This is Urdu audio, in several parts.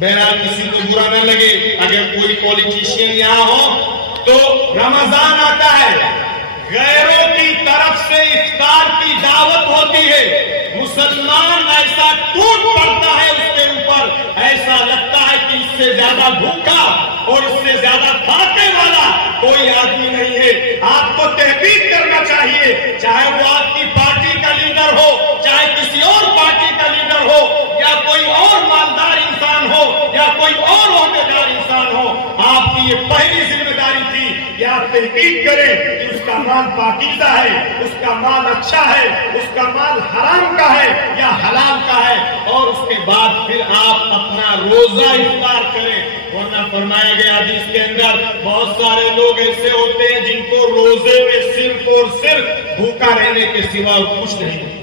بہرحال کسی کو برا نہ لگے اگر کوئی پولیٹیشین یہاں ہو تو رمضان آتا ہے، غیروں کی طرف سے افطار کی دعوت ہوتی ہے، مسلمان ایسا ٹوٹ پڑتا ہے اس کے اوپر، ایسا لگتا ہے کہ اس سے زیادہ بھوکا اور اس سے زیادہ کھانے والا کوئی آدمی نہیں ہے۔ آپ کو تحقیق کرنا چاہیے، چاہے وہ آپ کی پارٹی کا لیڈر ہو، چاہے کسی اور پارٹی کا لیڈر ہو، یا کوئی اور مالدار انسان ہو، یا کوئی اور عہدیدار انسان ہو، آپ کی یہ پہلی ذمہ داری تھی کہ آپ تحقیق کریں کہ اس کا مال پاکیزہ ہے، اس کا مال اچھا ہے، اس کا مال حرام کا ہے یا حلال کا ہے، اور اس کے بعد پھر آپ اپنا روزہ افطار کریں۔ ورنہ فرمایا گیا حدیث کے اندر بہت سارے لوگ ایسے ہوتے ہیں جن کو روزے میں صرف اور صرف بھوکا رہنے کے سوا کچھ نہیں،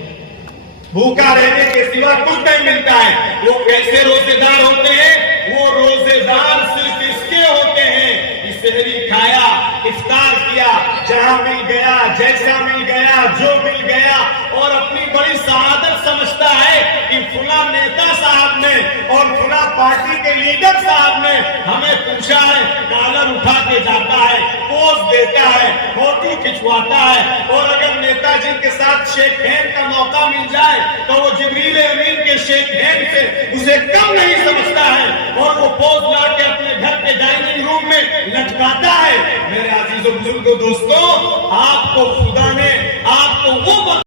بھوکا رہنے کے سوا کچھ نہیں ملتا ہے۔ وہ کیسے روزے دار ہوتے ہیں؟ وہ روزے دار صرف اس کے ہوتے ہیں کہ سحری کھایا، افطار کیا، جہاں مل گیا، جیسا مل گیا، جو مل گیا، اور اپنی بڑی سعادت سمجھتا ہے کہ فلاں نیتا صاحب نے اور فلاں پارٹی کے لیڈر صاحب نے ہمیں پوچھا ہے، کالر اٹھا کے جاتا ہے، پوز دیتا ہے، فوٹو کھنچواتا ہے، اور اگر نیتا جی کے ساتھ شیک ہینڈ کا موقع مل جائے تو وہ جبریل امین کے شیک ہینڈ سے اسے کم نہیں سمجھتا ہے، اور وہ پوز لا کے اپنے گھر کے ڈائننگ روم میں لٹکاتا ہے۔ میرے عزیز و بزرگوں دوستوں، آپ کو خدا نے آپ کو وہ